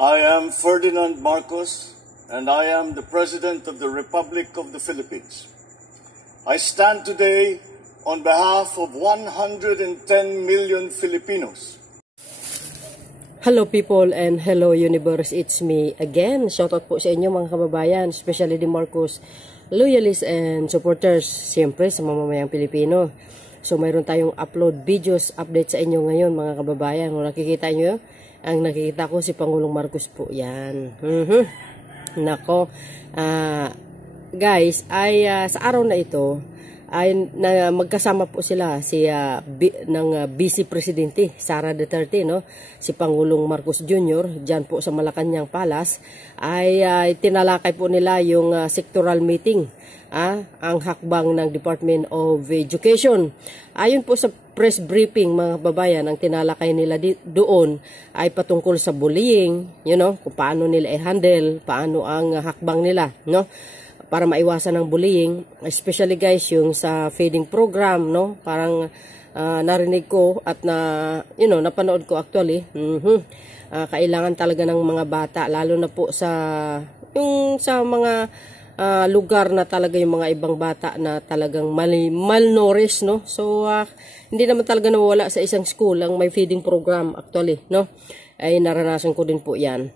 I am Ferdinand Marcos, and I am the President of the Republic of the Philippines. I stand today on behalf of 110 million Filipinos. Hello people and hello universe, it's me again. Shoutout po sa inyo mga kababayan, especially the Marcos loyalists and supporters, siyempre sa mamamayang Pilipino. So mayroon tayong upload videos, update sa inyo ngayon mga kababayan. Kung nakikita nyo, ang nakikita ko si Pangulong Marcos po yan. Nako, guys, ay sa araw na ito ay magkasama po sila si ng Vice Presidente Sara Duterte, no? Si Pangulong Marcos Jr. diyan po sa Malacanang Palace ay tinalakay po nila yung sectoral meeting, ang hakbang ng Department of Education. Ayon po sa press briefing mga babayan, ang tinalakay nila doon ay patungkol sa bullying, kung paano nila i-handle, paano ang hakbang nila, no? Para maiwasan ng bullying, especially guys yung sa feeding program, no? Parang narinig ko at napanood ko actually. Kailangan talaga ng mga bata, lalo na po sa mga lugar na talaga yung mga ibang bata na talagang malnourished, no? So hindi naman talaga nawawala sa isang school ang may feeding program actually, no? Ay naranasan ko din po yan.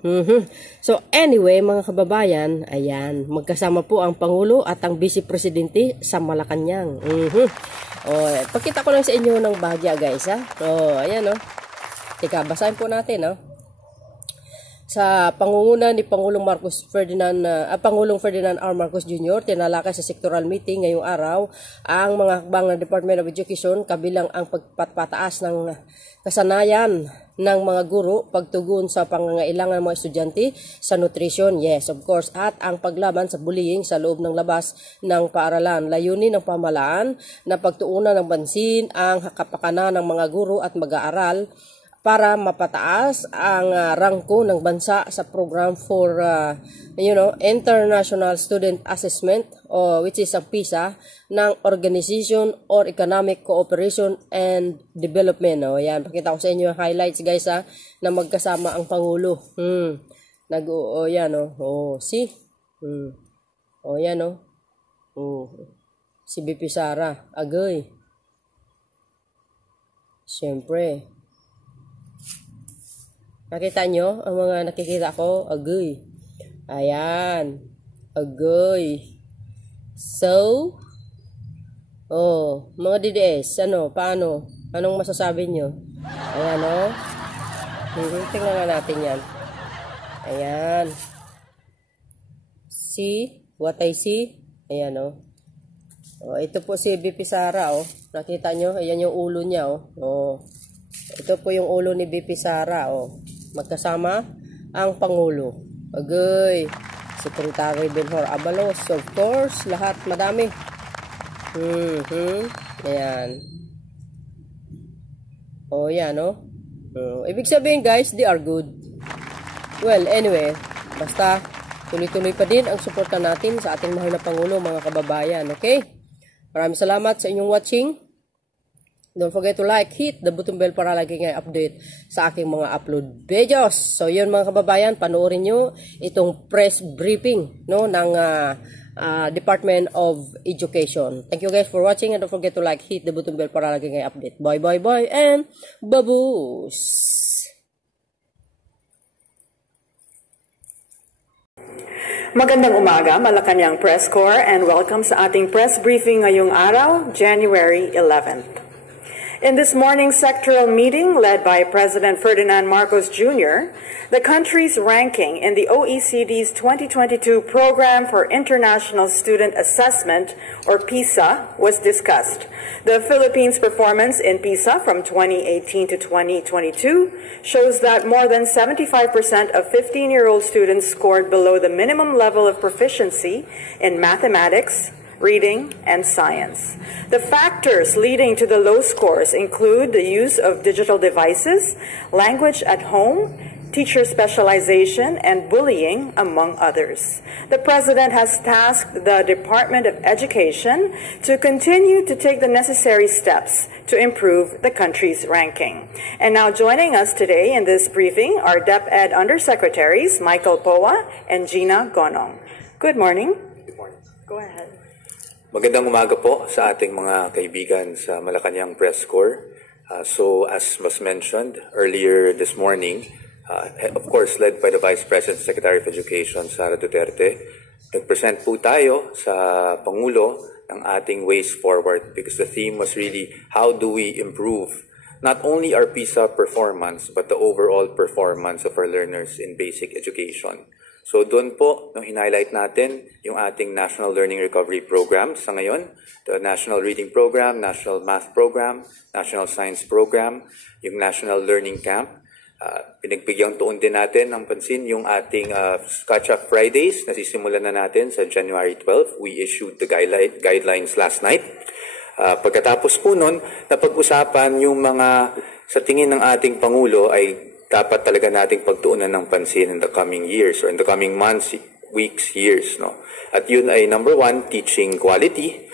So anyway mga kababayan, ayan, magkasama po ang Pangulo at ang Vice Presidente sa Malacanang. Pakita ko lang sa inyo ng bahagya guys, ha. Ayan, no. Teka, basahin po natin, no. Sa pangunguna ni Pangulong Ferdinand R. Marcos Jr., tinalakay sa sectoral meeting ngayong araw ang mga hakbang ng Department of Education, kabilang ang pagpapataas ng kasanayan ng mga guro, pagtugon sa pangangailangan ng mga estudyante sa nutrition, yes of course, at ang paglaban sa bullying sa loob ng labas ng paaralan. Layunin ng pamahalaan na pagtuunan ng bansin ang kapakanan ng mga guro at mag-aaral para mapataas ang rangko ng bansa sa program for International Student Assessment, which is ang PISA ng Organization or Economic Cooperation and Development. Yan, pakita ko sa inyo yung highlights guys, na magkasama ang Pangulo. Yan, see? Yan, si BP Sara, agay. Siyempre. Nakita nyo? Ang mga nakikita ko, agoy. Ayan. Agoy. So, mga DDS, paano? Anong masasabi nyo? Ayan, tingnan nga natin yan. Ayan. See? What I see? Ayan, ito po si BP Sara, Nakita nyo? Ayan yung ulo niya, Ito po yung ulo ni BP Sara, Magkasama ang Pangulo. Agay. Secretary Benhur Abalos, of course. Lahat, madami. Ayan. Yan, ibig sabihin, guys, they are good. Well, anyway, basta tuloy-tuloy pa din ang suporta natin sa ating mahal na Pangulo, mga kababayan. Okay? Maraming salamat sa inyong watching. Don't forget to like, hit the button bell para lagi kayo update sa aking mga upload videos. So yun mga kababayan, panoorin nyo itong press briefing ng Department of Education. Thank you guys for watching, and don't forget to like, hit the button bell para lagi kayo update. Bye bye bye and baboos! Magandang umaga, Malacanang Press Corps, and welcome sa ating press briefing ngayong araw, January 11th. In this morning's sectoral meeting led by President Ferdinand Marcos Jr., the country's ranking in the OECD's 2022 Program for International Student Assessment, or PISA, was discussed. The Philippines' performance in PISA from 2018 to 2022 shows that more than 75% of 15-year-old students scored below the minimum level of proficiency in mathematics, reading, and science. The factors leading to the low scores include the use of digital devices, language at home, teacher specialization, and bullying, among others. The President has tasked the Department of Education to continue to take the necessary steps to improve the country's ranking. And now joining us today in this briefing are DepEd Undersecretaries Michael Poa and Gina Gonong. Good morning. Good morning. Go ahead. Magandang umaga po sa ating mga kaibigan sa Malacanang Press Corps. So as was mentioned earlier this morning, of course led by the Vice President and Secretary of Education, Sara Duterte, nag-present po tayo sa Pangulo ng ating ways forward because the theme was really how do we improve not only our PISA performance but the overall performance of our learners in basic education. So doon po, nung highlight natin yung ating National Learning Recovery Program sa ngayon, the National Reading Program, National Math Program, National Science Program, yung National Learning Camp. Pinagbigyang tuon din natin ng pansin yung ating Catch-up Fridays na sisimulan na natin sa January 12. We issued the guidelines last night. Pagkatapos po nun, napag-usapan yung mga sa tingin ng ating Pangulo ay dapat talaga nating pagtuunan ng pansin in the coming years or in the coming months, weeks, years. No? At yun ay number one, teaching quality.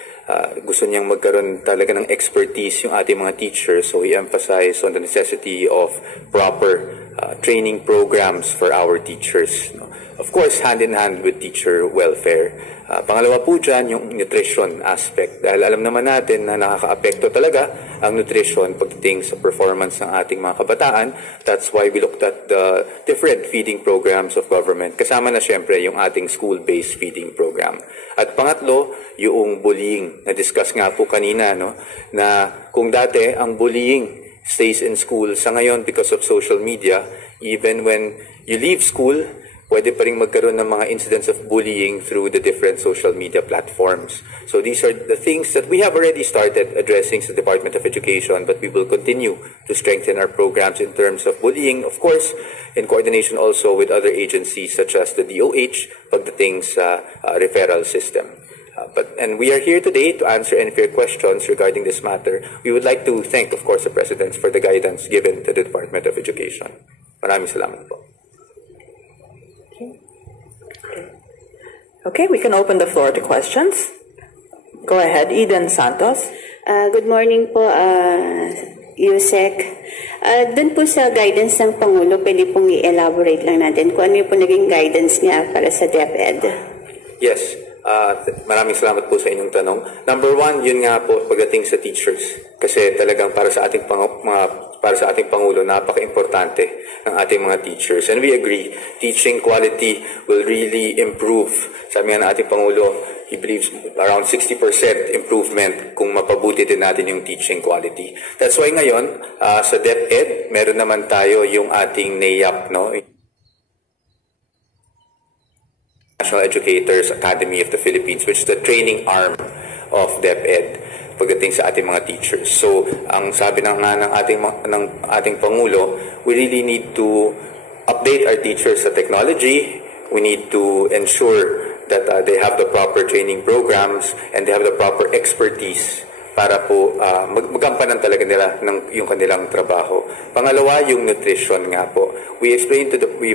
Gusto niyang magkaroon talaga ng expertise yung ating mga teachers. So he emphasized on the necessity of proper training programs for our teachers. No? Of course, hand in hand with teacher welfare. Pangalawa po dyan, yung nutrition aspect. Dahil alam naman natin na nakaka-apekto talaga ang nutrition pagdating sa performance ng ating mga kabataan. That's why we looked at the different feeding programs of government. Kasama na syempre yung ating school-based feeding program. At pangatlo, yung bullying. Na-discuss nga po kanina, no? Na kung dati ang bullying stays in school, sa ngayon because of social media, even when you leave school, pwede pa rin magkaroon ng mga incidents of bullying through the different social media platforms. So these are the things that we have already started addressing sa Department of Education, but we will continue to strengthen our programs in terms of bullying, of course, in coordination also with other agencies such as the DOH, pagdating sa referral system. And we are here today to answer any of your questions regarding this matter. We would like to thank, of course, the President for the guidance given to the Department of Education. Maraming salamat po. Okay, we can open the floor to questions. Go ahead, Eden Santos. Good morning po, Yusek. Doon po sa guidance ng Pangulo, pwede pong i-elaborate lang natin kung ano yung po naging guidance niya para sa DepEd. Yes, maraming salamat po sa inyong tanong. Number one, yun nga po pagdating sa teachers. Kasi talagang para sa ating Pangulo, napaka-importante ng ating mga teachers. And we agree, teaching quality will really improve. Sabi nga ng ating Pangulo, he believes around 60% improvement kung mapabuti din natin yung teaching quality. That's why ngayon, sa DepEd, meron naman tayo yung ating NAEAP, no? National Educators Academy of the Philippines, which is the training arm of DepEd pagdating sa ating mga teachers. So, ang sabi ng ating Pangulo, we really need to update our teachers sa technology. We need to ensure that they have the proper training programs and they have the proper expertise para po magampanan talaga nila yung kanilang trabaho. Pangalawa, yung nutrition nga po. We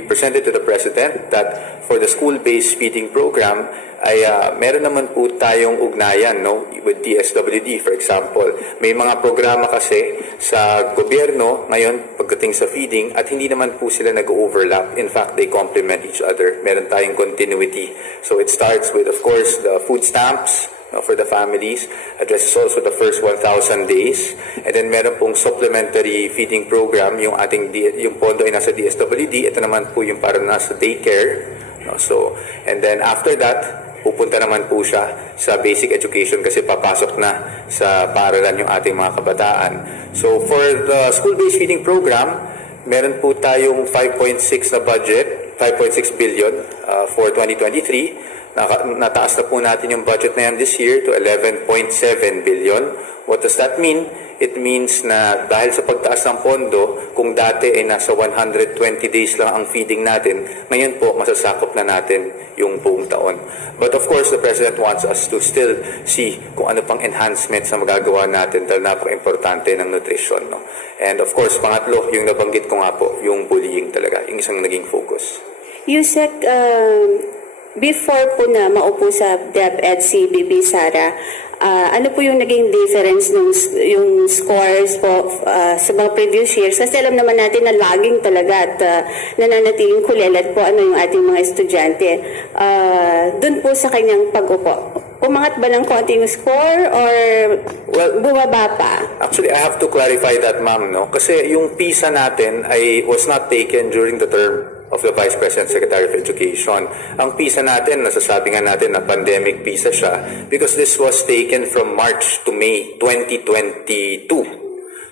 presented to the President that for the school-based feeding program ay meron naman po tayong ugnayan, no, with DSWD, for example. May mga programa kasi sa gobyerno ngayon pagdating sa feeding at hindi naman po sila nag-overlap. In fact, they complement each other. Meron tayong continuity. So it starts with, of course, the food stamps, for the families, addresses also the first 1,000 days, and then meron pong supplementary feeding program, yung pondo ay nasa DSWD, ito naman po yung para nasa daycare, no? So, and then after that, pupunta naman po siya sa basic education kasi papasok na sa paaralan yung ating mga kabataan. So, for the school-based feeding program, meron po tayong 5.6 na budget, 5.6 billion for 2023, nataas na po natin yung budget na yan this year to 11.7 billion. What does that mean? It means na dahil sa pagtaas ng pondo, kung dati ay nasa 120 days lang ang feeding natin, ngayon po masasakop na natin yung buong taon. But of course, the President wants us to still see kung ano pang enhancements na magagawa natin dahil napaka-importante ng nutrition. No? And of course, pangatlo, yung nabanggit ko nga po, yung bullying talaga, yung isang naging focus. Yusek, before po na maupo sa DepEd si Bibi Sara, ano po yung naging difference ng yung scores po sa mga previous years? Kasi alam naman natin na laging talaga at nananatiling kulelat po ano yung ating mga estudyante. Doon po sa kanyang pag-upo, umangat ba ng konti yung score or bumaba pa? Actually, I have to clarify that, ma'am, no? Kasi yung PISA natin was not taken during the term of the Vice President Secretary of Education. Ang PISA natin, nasasabi nga natin na pandemic PISA siya because this was taken from March to May 2022.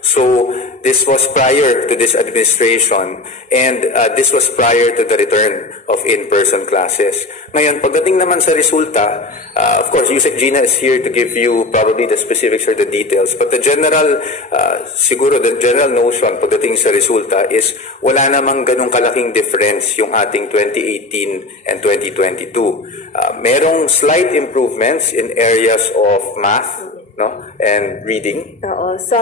So, this was prior to this administration and this was prior to the return of in-person classes. Ngayon, pagdating naman sa resulta, of course, Yusek Gina is here to give you probably the specifics or the details. But the general, siguro the general notion pagdating sa resulta is wala namang ganong kalaking difference yung ating 2018 and 2022. Merong slight improvements in areas of math, no, and reading. Oo, sa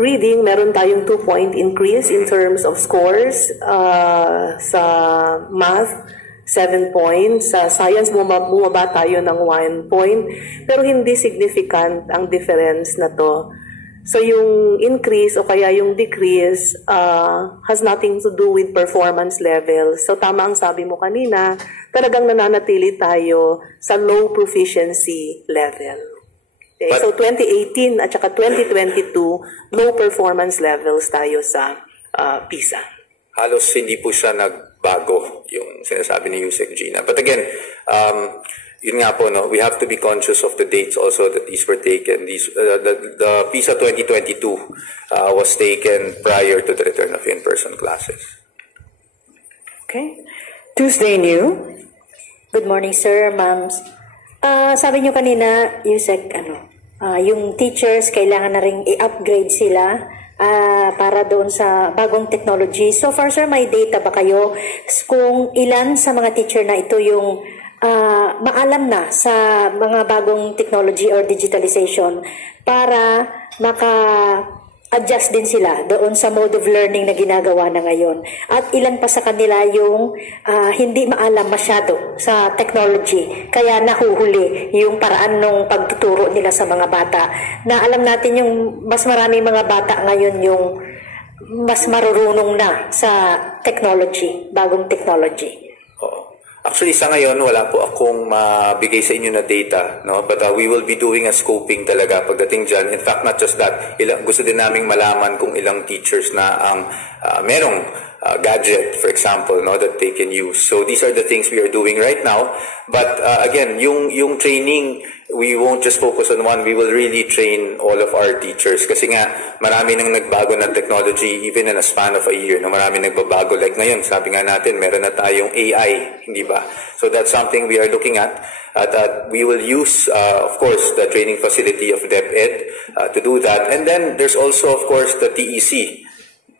reading, meron tayong 2-point increase in terms of scores. Sa math, 7 points. Sa science, bumaba tayo ng 1 point. Pero hindi significant ang difference na to. So yung increase o kaya yung decrease has nothing to do with performance level. So tama ang sabi mo kanina, talagang nananatili tayo sa low proficiency level. Okay, so 2018 at saka 2022, low performance levels tayo sa PISA. Halos hindi po siya nagbago yung sinasabi ni Yusek Gina. But again, yun nga po, no, we have to be conscious of the dates also that these were taken. The PISA 2022 was taken prior to the return of in-person classes. Okay. Tuesday New. Good morning, sir, ma'ams. Sabi nyo kanina, Yusek, yung teachers, kailangan na rin i-upgrade sila para doon sa bagong technology. So far, sir, may data ba kayo kung ilan sa mga teacher na ito yung maalam na sa mga bagong technology or digitalization para maka-adjust din sila doon sa mode of learning na ginagawa na ngayon. At ilan pa sa kanila yung hindi maalam masyado sa technology, kaya nahuhuli yung paraan ng pagtuturo nila sa mga bata. Na alam natin yung mas maraming mga bata ngayon yung mas marurunong na sa technology, bagong technology. Actually, sa ngayon, wala po akong mabigay sa inyo na data, no? But we will be doing a scoping talaga pagdating dyan. In fact, not just that, gusto din naming malaman kung ilang teachers na ang merong gadget, for example, no, that they can use. So these are the things we are doing right now. But again, yung training, we won't just focus on one. We will really train all of our teachers. Kasi nga, marami nang nagbago na technology even in a span of a year. No? Marami nagbabago. Like ngayon, sabi nga natin, meron na tayong AI, hindi ba? So that's something we are looking at. We will use, of course, the training facility of DepEd to do that. And then there's also, of course, the TEC,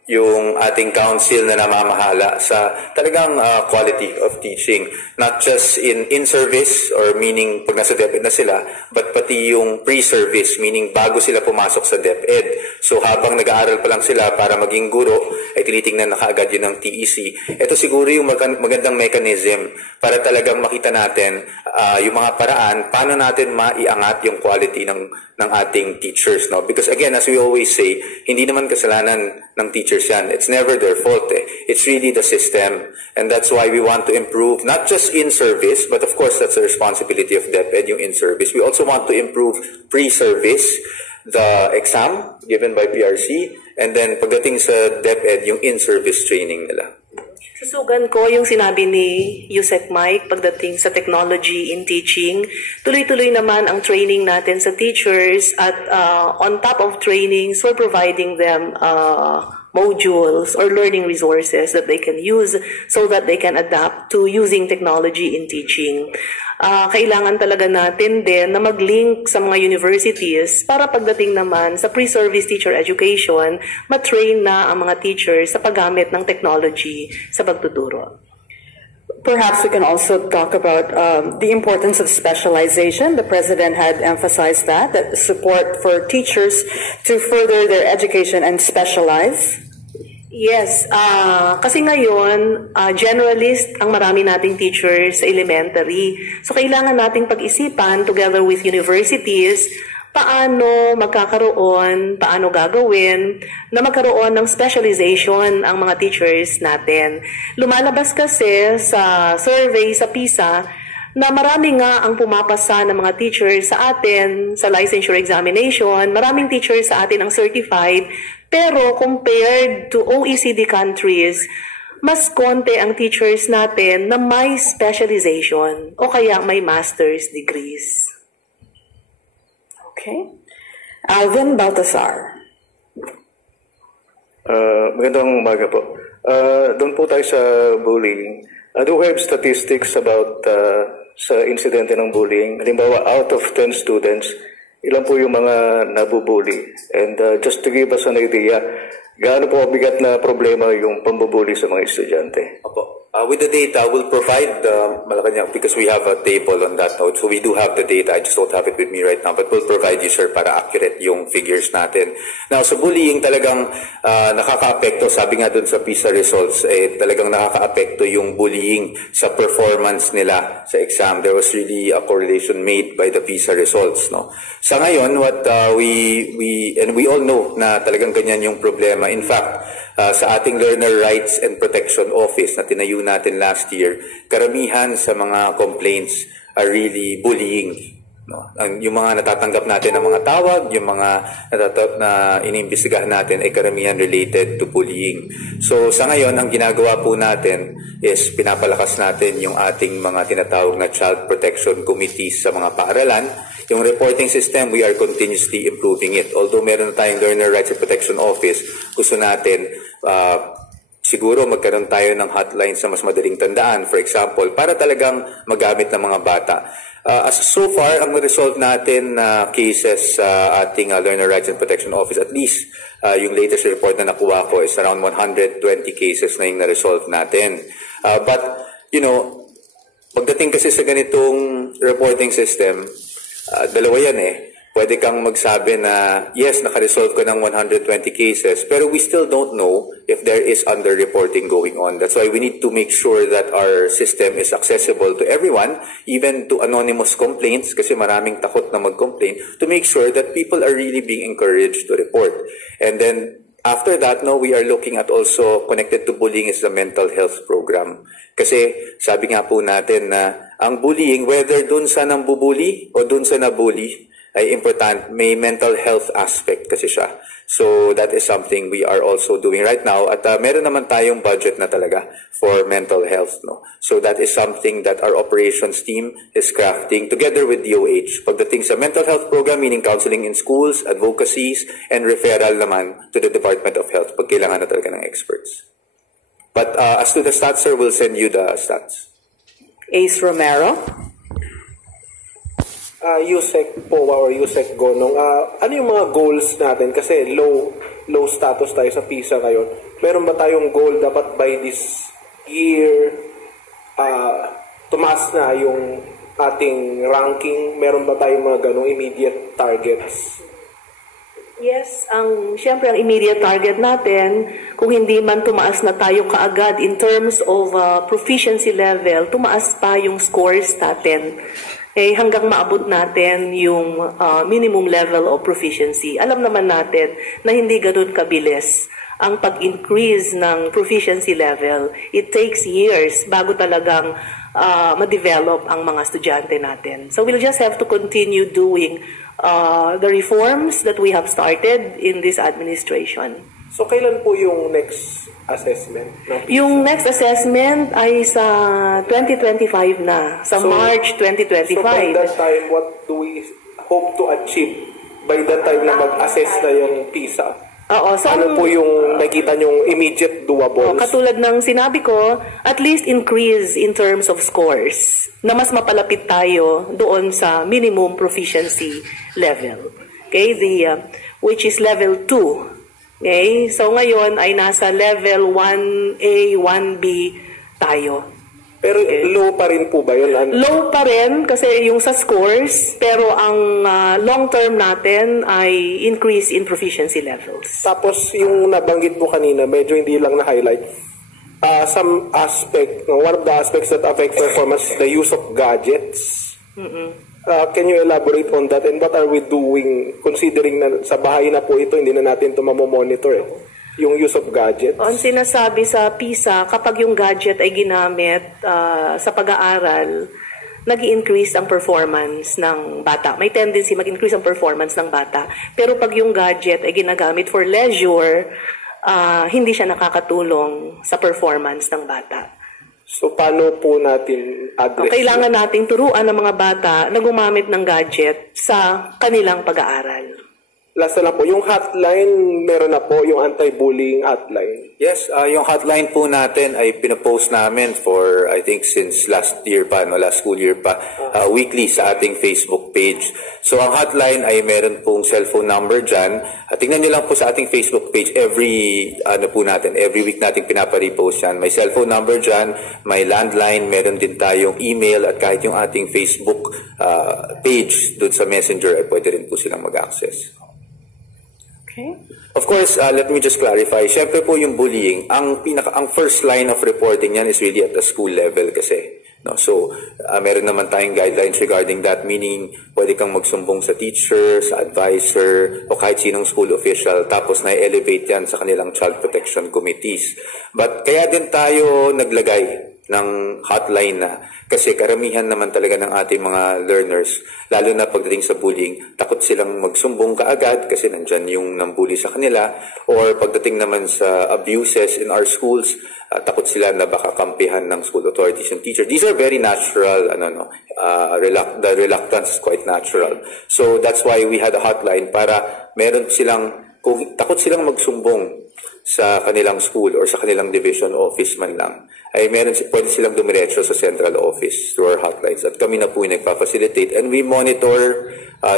yung ating council na namamahala sa talagang quality of teaching, not just in service or meaning pag nasa DepEd na sila, but pati yung pre-service, meaning bago sila pumasok sa DepEd. So habang nag-aaral pa lang sila para maging guro, ay tinitingnan na kaagad yun ng TEC. Ito siguro yung magandang mechanism para talagang makita natin yung mga paraan, paano natin maiangat yung quality ng ating teachers, no? Because again, as we always say, hindi naman kasalanan ng teachers yan. It's never their fault. It's really the system. And that's why we want to improve, not just in-service, but of course, that's the responsibility of DepEd, yung in-service. We also want to improve pre-service, the exam given by PRC, and then pagdating sa DepEd, yung in-service training nila. Susugan ko yung sinabi ni Yusek Mike pagdating sa technology in teaching. Tuloy-tuloy naman ang training natin sa teachers at on top of trainings, we're providing them modules or learning resources that they can use so that they can adapt to using technology in teaching. Kailangan talaga natin din na mag-link sa mga universities para pagdating naman sa pre-service teacher education, matrain na ang mga teachers sa paggamit ng technology sa pagtuturo. Perhaps we can also talk about the importance of specialization. The President had emphasized that support for teachers to further their education and specialize. Yes, kasi ngayon, generalist ang marami nating teachers sa elementary. So kailangan nating pag-isipan together with universities paano magkakaroon, paano gagawin na magkaroon ng specialization ang mga teachers natin. Lumalabas kasi sa survey sa PISA na marami nga ang pumapasa ng mga teachers sa atin sa licensure examination. Maraming teachers sa atin ang certified, pero compared to OECD countries, mas konti ang teachers natin na may specialization o kaya may master's degrees. Okay. Alvin Baltasar. Magandang umaga po. Doon po tayo sa bullying. Do we have statistics about sa insidente ng bullying? Halimbawa, out of 10 students, ilan po yung mga nabubully? And just to give us an idea, gaano po mabigat na problema yung pambubully sa mga estudyante? Opo. With the data, we'll provide Malacanang, because we have a table on that note. So we do have the data. I just don't have it with me right now. But we'll provide you, sir, para accurate yung figures natin. Now, sa bullying talagang nakaka-apekto. Sabi nga dun sa PISA results, talagang nakaka-apekto yung bullying sa performance nila sa exam. There was really a correlation made by the PISA results. No? Sa ngayon, what and we all know na talagang ganyan yung problema. In fact, sa ating Learner Rights and Protection Office na tinayo natin last year, karamihan sa mga complaints are really bullying. No? Yung mga natatanggap natin ng mga tawag, yung mga na inimbestigahan natin ay karamihan related to bullying. So sa ngayon, ang ginagawa po natin is pinapalakas natin yung ating mga tinatawag na Child Protection Committees sa mga paaralan. Yung reporting system, we are continuously improving it. Although meron na tayong Learner Rights and Protection Office, gusto natin siguro magkaroon tayo ng hotline sa mas madaling tandaan, for example, para talagang magamit ng mga bata. As so far, ang result natin na cases sa ating Learner Rights and Protection Office, at least yung latest report na nakuha ko is around 120 cases na yung na-resolve natin. But, you know, pagdating kasi sa ganitong reporting system, dalawa yan Pwede kang magsabi na, yes, naka-resolve ko ng 120 cases, pero we still don't know if there is under-reporting going on. That's why we need to make sure that our system is accessible to everyone, even to anonymous complaints, kasi maraming takot na mag-complain, to make sure that people are really being encouraged to report. And then, after that, no, we are looking at also connected to bullying is the mental health program. Kasi sabi nga po natin na ang bullying, whether dun sa nambubully o dun sa nabully, ay important, may mental health aspect kasi siya. So that is something we are also doing right now. At meron naman tayong budget na talaga for mental health. No? So that is something that our operations team is crafting together with DOH. Pagdating sa mental health program, meaning counseling in schools, advocacies, and referral naman to the Department of Health pag kailangan na talaga ng experts. But as to the stats, sir, we'll send you the stats. Ace Romero. USEC POA or USEC Gonong, ano yung mga goals natin? Kasi low status tayo sa PISA ngayon. Meron ba tayong goal dapat by this year tumaas na yung ating ranking? Meron ba tayong mga ganong immediate targets? Yes, siyempre ang immediate target natin, kung hindi man tumaas na tayo kaagad in terms of proficiency level, tumaas pa yung scores natin. Hanggang maabot natin yung minimum level of proficiency. Alam naman natin na hindi ganun kabilis ang pag-increase ng proficiency level. It takes years bago talagang ma-develop ang mga estudyante natin. So we'll just have to continue doing the reforms that we have started in this administration. So kailan po yung next assessment? Yung next assessment ay sa 2025 na, sa March 2025. So by that time, what do we hope to achieve by that time na mag-assess na yung PISA? Oo, so ano po yung nakita nyong immediate doables? Katulad ng sinabi ko, at least increase in terms of scores na mas mapalapit tayo doon sa minimum proficiency level. Okay, which is level 2. Okay, so ngayon ay nasa level 1A, 1B tayo. Pero low pa rin po ba yun? Low pa rin kasi yung sa scores, pero ang long term natin ay increase in proficiency levels. Tapos yung nabanggit mo kanina, medyo hindi lang na-highlight. Some aspect, one of the aspects that affect performance, the use of gadgets. Can you elaborate on that? And what are we doing considering na sa bahay na po ito, hindi na natin ito mamomonitor yung use of gadgets? Ang sinasabi sa PISA, kapag yung gadget ay ginamit sa pag-aaral, nag-i-increase ang performance ng bata. May tendency mag-increase ang performance ng bata. Pero pag yung gadget ay ginagamit for leisure, hindi siya nakakatulong sa performance ng bata. So, paano po natin address? Kailangan nating turuan ng mga bata na gumamit ng gadget sa kanilang pag-aaral. Last na lang po, yung hotline, meron na po yung anti-bullying hotline. Yes, yung hotline po natin ay pinapost namin for, I think, since last school year pa, weekly sa ating Facebook page. So, ang hotline ay meron pong cellphone number dyan. Tingnan nyo lang po sa ating Facebook page, every week natin pinapa-repost yan. May cellphone number dyan, may landline, meron din tayong email, at kahit yung ating Facebook page doon sa Messenger ay pwede rin po silang mag-access. Okay. Of course, let me just clarify. Siyempre po yung bullying, ang first line of reporting yan is really at the school level kasi. No? So, meron naman tayong guidelines regarding that, meaning pwede kang magsumbong sa teacher, sa advisor, o kahit sinong school official, tapos na-elevate yan sa kanilang child protection committees. But kaya din tayo naglagay ng hotline na kasi karamihan naman talaga ng ating mga learners, lalo na pagdating sa bullying, takot silang magsumbong kaagad kasi nandyan yung nambully sa kanila, or pagdating naman sa abuses in our schools, takot sila na baka kampihan ng school authorities and teachers. These are very natural, the reluctance is quite natural. So that's why we had a hotline para meron silang, kung takot silang magsumbong sa kanilang school or sa kanilang division office man lang, ay pwede silang dumiretso sa central office through our hotlines. At kami na po yung nagpa-facilitate. And we monitor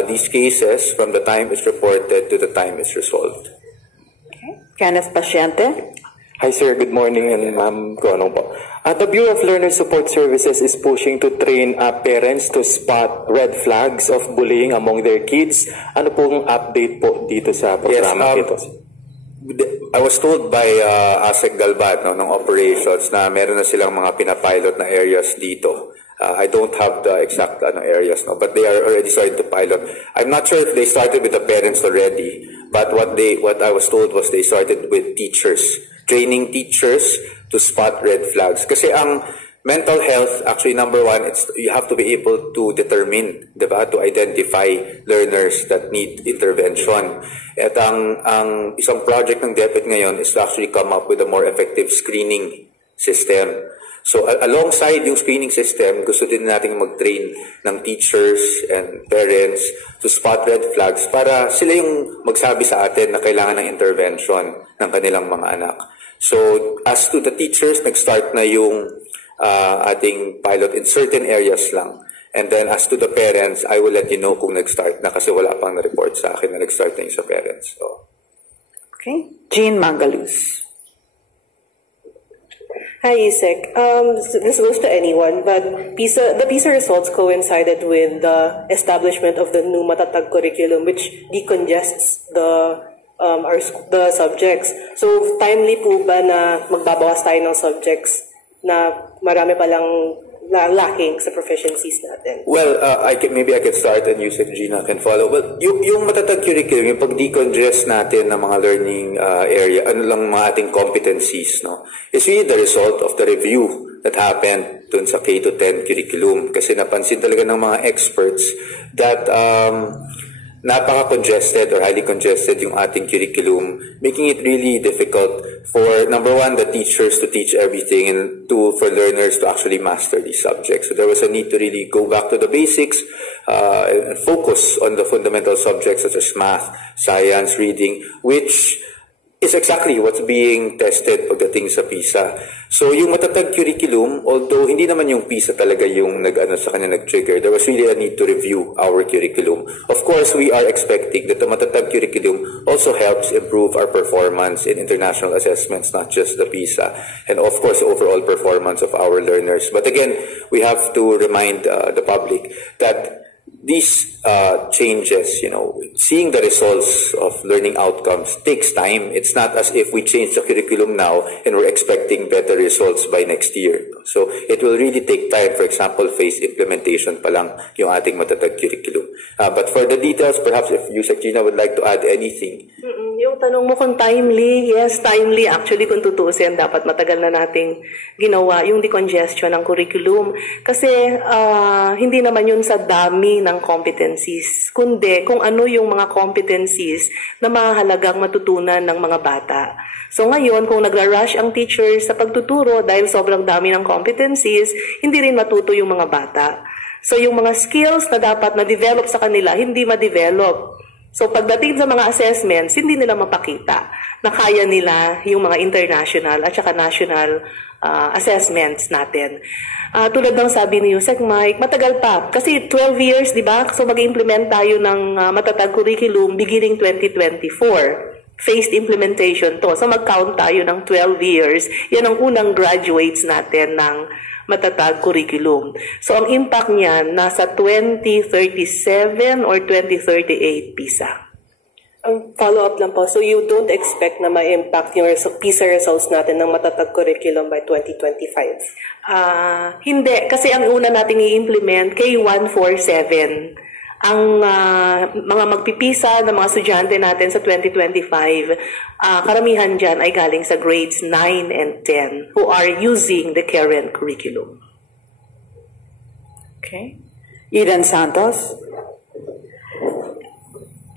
these cases from the time it's reported to the time it's resolved. Okay. Kenneth Pasyente. Hi sir, good morning, and ma'am Gonong po. The Bureau of Learner Support Services is pushing to train parents to spot red flags of bullying among their kids. Ano pong update po dito sa programa ito? I was told by ASEC Galbat ng operations na meron na silang mga pinapilot na areas dito. I don't have the exact areas, but they are already starting to pilot. I'm not sure if they started with the parents already, but what I was told was they started with teachers, training teachers to spot red flags. Kasi ang mental health, actually, number one, you have to be able to determine, diba, to identify learners that need intervention. At ang isang project ng DepEd ngayon is to actually come up with a more effective screening system. So, alongside yung screening system, gusto din natin mag-train ng teachers and parents to spot red flags para sila yung magsabi sa atin na kailangan ng intervention ng kanilang mga anak. So, as to the teachers, nag-start na yung ating pilot in certain areas lang. And then as to the parents, I will let you know kung nag-start na kasi wala pang na-report sa akin na nag-start na yung sa parents. So. Okay. Jean Mangaluz. Hi, Isek. This goes to anyone, but the PISA results coincided with the establishment of the new Matatag curriculum, which decongests the subjects. So, timely po ba na magbabawas tayo ng subjects na marami palang lacking sa proficiencies natin? Well, maybe I can start and Yusek Gina can follow. Well, yung Matatag curriculum, yung pag-decongest natin ng mga learning area, mga ating competencies, no, is really the result of the review that happened dun sa K-10 curriculum. Kasi napansin talaga ng mga experts that napaka-congested or highly congested yung ating curriculum, making it really difficult for, number one, the teachers to teach everything, and two, for learners to actually master these subjects. So there was a need to really go back to the basics and focus on the fundamental subjects such as math, science, reading, which is exactly what's being tested pagdating sa PISA. So yung matatag curriculum, although hindi naman yung PISA talaga yung sa kanya nag-trigger, there was really a need to review our curriculum. Of course, we are expecting that the matatag curriculum also helps improve our performance in international assessments, not just the PISA, and of course, the overall performance of our learners. But again, we have to remind the public that these changes, seeing the results of learning outcomes takes time. It's not as if we change the curriculum now and we're expecting better results by next year. So it will really take time. For example, phase implementation pa lang yung ating matatag curriculum. But for the details, perhaps if Yusek Gina would like to add anything. Yung tanong mo kung timely, yes, timely. Actually, kung tutuusin, dapat matagal na nating ginawa yung decongestion ng curriculum. Kasi hindi naman yun sa dami ng competencies, kundi kung ano yung mga competencies na mahalagang matutunan ng mga bata. So ngayon, kung nagra-rush ang teachers sa pagtuturo dahil sobrang dami ng competencies, hindi rin matuto yung mga bata. So yung mga skills na dapat na-develop sa kanila, hindi ma-develop. So pagdating sa mga assessments, hindi nila mapakita na kaya nila yung mga international at saka national assessments natin. Tulad ng sabi ni Yusek Mike, matagal pa. Kasi 12 years, di ba? So mag-implement tayo ng matatag curriculum beginning 2024. Phased implementation to. So mag-count tayo ng 12 years. Yan ang unang graduates natin ng matatag curriculum. So ang impact niyan nasa 2037 or 2038 PISA. Ang follow-up lang po, so you don't expect na ma-impact yung PISA results natin ng matatag curriculum by 2025? Hindi, kasi ang una nating i-implement K147. Ang mga magpipisa ng mga estudyante natin sa 2025, karamihan dyan ay galing sa grades 9 and 10 who are using the current curriculum. Okay. Eden Santos?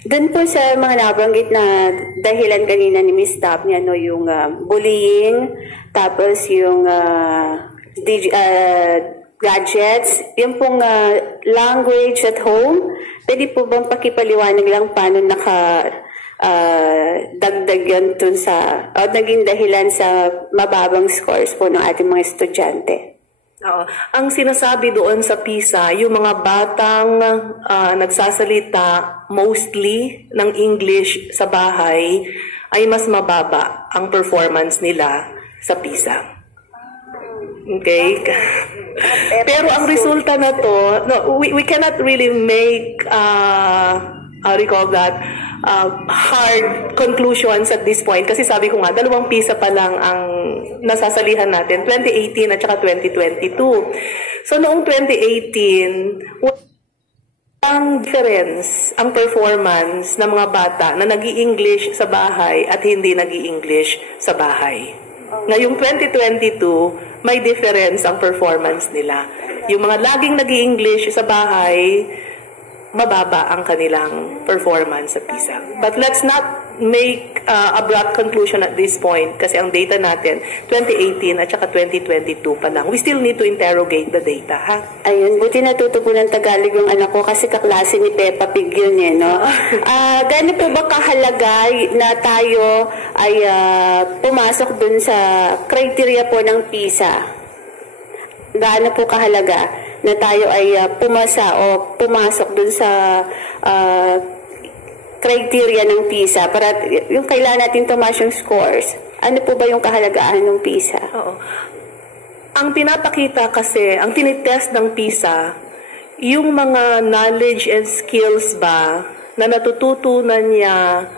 Doon po sa mga nabanggit na dahilan kanina ni Ms. Daphne, yung bullying, tapos yung gadgets, yung pong language at home, pwede po bang pakipaliwanag lang paano dagdag yun naging dahilan sa mababang scores po ng ating mga estudyante? Ang sinasabi doon sa PISA, yung mga batang nagsasalita mostly ng English sa bahay ay mas mababa ang performance nila sa PISA. Okay? Pero ang resulta na to, we cannot really make how do you call that, hard conclusions at this point. Kasi sabi ko nga, 2 PISA pa lang ang nasasalihan natin, 2018 at saka 2022. So noong 2018, ang difference, ang performance ng mga bata na nag-i-English sa bahay at hindi nag-i-English sa bahay. Ngayong 2022, may difference ang performance nila. Yung mga laging nag-i-English sa bahay, mababa ang kanilang performance sa PISA. But let's not make abrupt conclusion at this point kasi ang data natin 2018 at saka 2022 pa lang. We still need to interrogate the data, ha? Ayun, buti natuto po ng Tagalog yung anak ko kasi kaklase ni Peppa Pig yun no? Gano'n po ba kahalaga na tayo ay pumasok dun sa criteria po ng PISA? Gaano po kahalaga na tayo ay pumasa o pumasok dun sa criteria ng PISA para yung kailangan natin tumaas yung scores? Ano po ba yung kahalagahan ng PISA? Oo. Ang pinapakita kasi, ang tinitest ng PISA, yung mga knowledge and skills ba na natututunan niya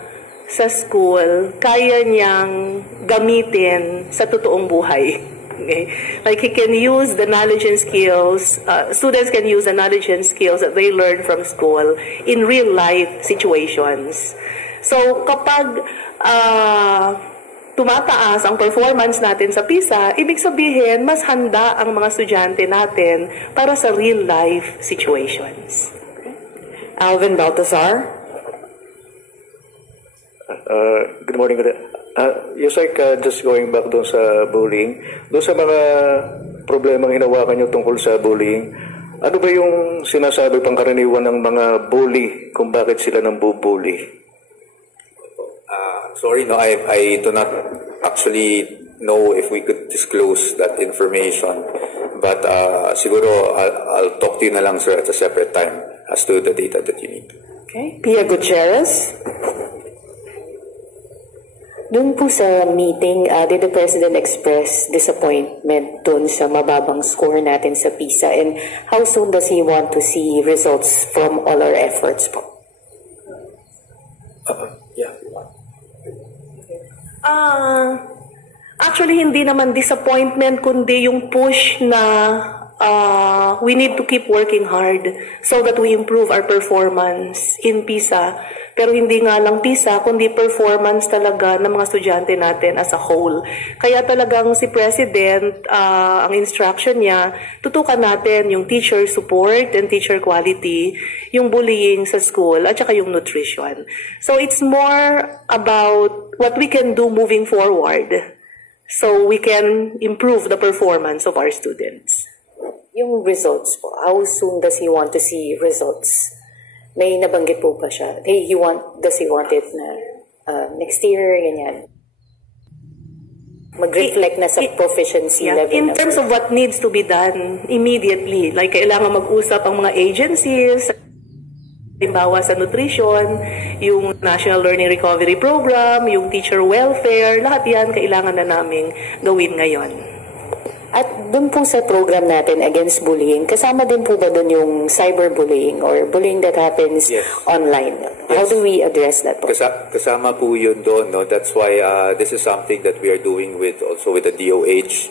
sa school, kaya niyang gamitin sa totoong buhay. Okay? Like he can use the knowledge and skills, students can use the knowledge and skills that they learn from school in real life situations. So kapag tumataas ang performance natin sa PISA, ibig sabihin mas handa ang mga estudyante natin para sa real life situations. Alvin Baltazar? Good morning. Yes, just going back doon sa bullying, doon sa mga problemang hinawakan nyo tungkol sa bullying, ano ba yung sinasabi pangkaraniwan ng mga bully kung bakit sila nang bubully? Sorry, no, I do not actually know if we could disclose that information. But siguro I'll talk to you na lang, sir, at a separate time as to the data that you need. Okay. Pia Gutierrez. Doon po sa meeting, did the President express disappointment doon sa mababang score natin sa PISA? And how soon does he want to see results from all our efforts po? Yeah. Actually, hindi naman disappointment, kundi yung push na we need to keep working hard so that we improve our performance in PISA. Pero hindi nga lang PISA, kundi performance talaga ng mga estudyante natin as a whole. Kaya talagang si President, ang instruction niya, tutukan natin yung teacher support and teacher quality, yung bullying sa school, at saka yung nutrition. So it's more about what we can do moving forward so we can improve the performance of our students. Yung results po, how soon does he want to see results? May nabanggit po ba siya? Does he want it na next year, ganyan? Mag-reflect na sa proficiency level. In terms of what needs to be done immediately, like kailangan mag-usap ang mga agencies, halimbawa sa nutrition, yung National Learning Recovery Program, yung teacher welfare, lahat yan kailangan na naming gawin ngayon. At doon po sa program natin against bullying, kasama din po ba doon yung cyberbullying or bullying that happens online? How do we address that po? Kasama po yun doon, no? That's why this is something that we are doing also with the DOH.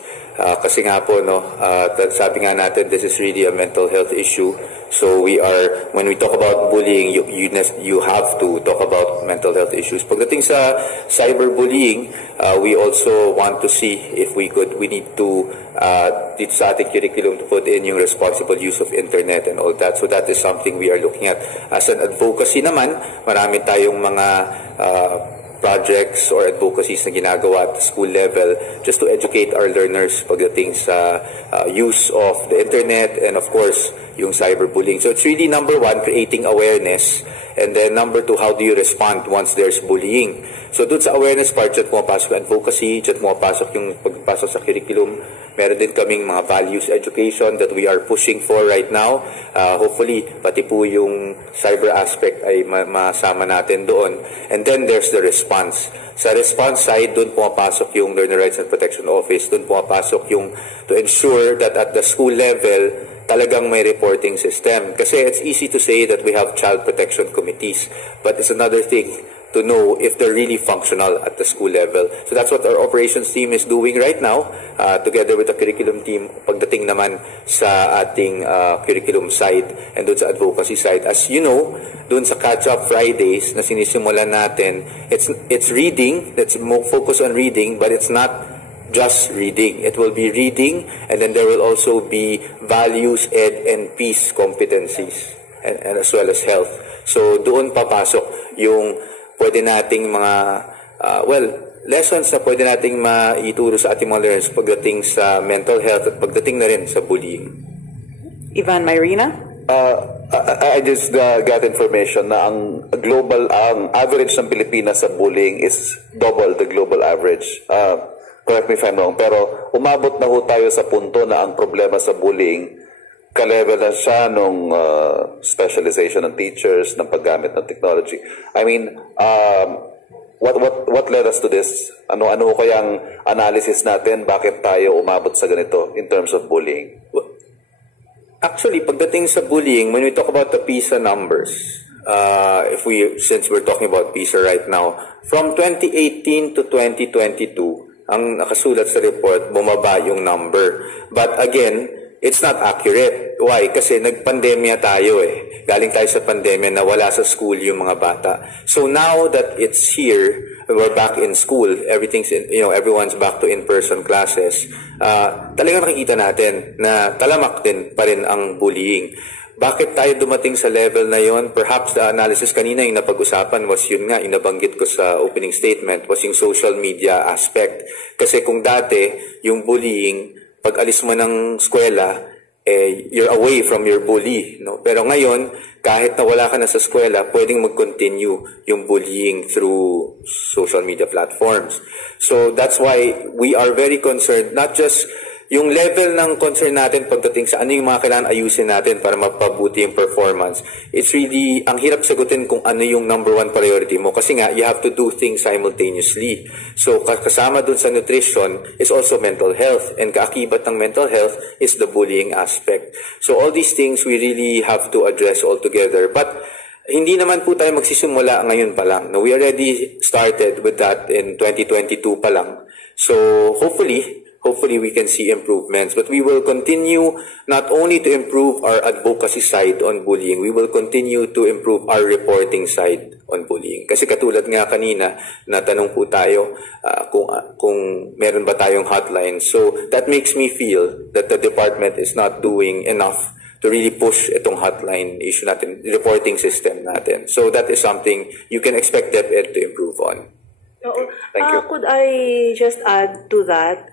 Kasi nga po, no, sabi nga natin, this is really a mental health issue. So when we talk about bullying, you have to talk about mental health issues. Pagdating sa cyberbullying, we also want to see if we need to dito sa ating curriculum to put in yung responsible use of internet and all that. So that is something we are looking at. As an advocacy naman, marami tayong mga projects or advocacies na ginagawa at school level just to educate our learners pagdating sa use of the internet and of course yung cyberbullying. So it's really number one, creating awareness, and then number two, how do you respond once there's bullying? So doon sa awareness part, dyan pumapasok yung advocacy, dyan pumapasok yung pagpasok sa curriculum. Meron din kaming mga values education that we are pushing for right now. Hopefully, pati po yung cyber aspect ay masama natin doon. And then there's the response. Sa response side, doon pumapasok yung Learner Rights and Protection Office. Doon pumapasok yung to ensure that at the school level, talagang may reporting system. Kasi it's easy to say that we have child protection committees, but it's another thing to know if they're really functional at the school level. So that's what our operations team is doing right now, together with the curriculum team, pagdating naman sa ating curriculum side and doon sa advocacy side. As you know, doon sa Catch-Up Fridays na sinisimulan natin, it's reading, let's focus on reading, but it's not just reading. It will be reading, and then there will also be values, ed, and peace competencies, and as well as health. So doon papasok yung pwede nating mga, lessons na pwede nating maituro sa ating mga learners pagdating sa mental health at pagdating na rin sa bullying. Ivan Myrina? I just got information na ang average ng Pilipinas sa bullying is double the global average. Correct me if I'm wrong, pero umabot na ho tayo sa punto na ang problema sa bullying ka-level na siya nung specialization ng teachers, ng paggamit ng technology. I mean, what led us to this? Ano kayang analysis natin? Bakit tayo umabot sa ganito in terms of bullying? Actually, pagdating sa bullying, when we talk about the PISA numbers, since we're talking about PISA right now, from 2018 to 2022, ang nakasulat sa report, bumaba yung number. But again, it's not accurate. Why? Kasi nagpandemya tayo eh. Galing tayo sa pandemya na wala sa school yung mga bata. So now that it's here, we're back in school, everyone's back to in-person classes, talagang nakikita natin na talamak din pa rin ang bullying. Bakit tayo dumating sa level na yon? Perhaps the analysis kanina yung napag-usapan was yun nga, yung nabanggit ko sa opening statement, was yung social media aspect. Kasi kung dati, yung bullying, pag alis mo ng eskwela, you're away from your bully, no? Pero ngayon, kahit na wala ka na sa eskwela, pwedeng mag-continue yung bullying through social media platforms. So that's why we are very concerned, not just yung level ng concern natin pagdating sa ano yung mga kailangan ayusin natin para mapabuti yung performance. It's really, ang hirap sagutin kung ano yung number one priority mo. Kasi nga, you have to do things simultaneously. So, kasama dun sa nutrition is also mental health. And kaakibat ng mental health is the bullying aspect. So, all these things we really have to address all together. But, hindi naman po tayo magsisimula ngayon pa lang. No, we already started with that in 2022 pa lang. So, hopefully we can see improvements. But we will continue not only to improve our advocacy side on bullying, we will continue to improve our reporting side on bullying. Kasi katulad nga kanina, natanong po tayo kung meron ba tayong hotline. So that makes me feel that the department is not doing enough to really push itong hotline issue natin, reporting system natin. So that is something you can expect DepEd to improve on. Thank you. Could I just add to that?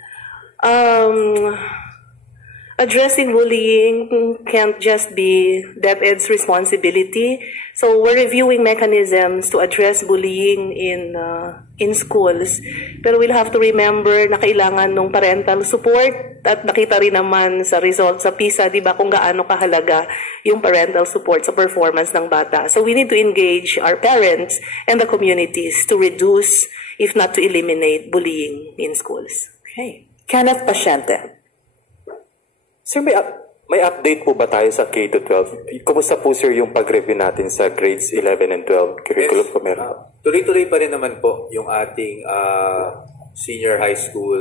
Addressing bullying can't just be DepEd's responsibility. So we're reviewing mechanisms to address bullying in schools. Pero we'll have to remember na kailangan ng parental support at nakita rin naman sa results sa PISA, di ba, kung gaano kahalaga yung parental support sa performance ng bata. So we need to engage our parents and the communities to reduce, if not to eliminate, bullying in schools. Okay. Kenneth Pasyente. Sir, may update po ba tayo sa K-12? Kumusta po, sir, yung pag-review natin sa grades 11 and 12 curriculum po meron? Tuloy-tuloy pa rin naman po yung ating senior high school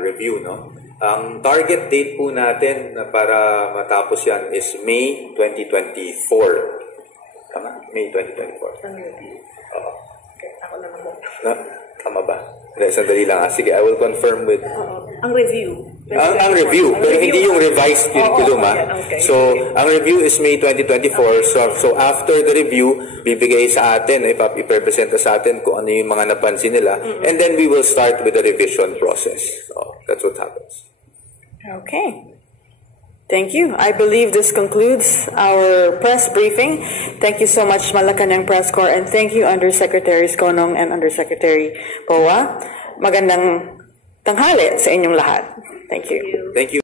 review, no? Ang target date po natin na para matapos yan is May 2024. Tama? May 2024. Tama ba? Sandali lang. Sige, I will confirm with... Ang review. Ang review, pero hindi yung revised curriculum. Okay. So, ang review is May 2024. So after the review, bibigay sa atin, ipapresenta sa atin kung ano yung mga napansin nila. And then we will start with the revision process. So, that's what happens. Okay. Thank you. I believe this concludes our press briefing. Thank you so much, Malacanang Press Corps, and thank you, Undersecretary Sconong and Undersecretary Poa. Magandang tanghali sa inyong lahat. Thank you. Thank you.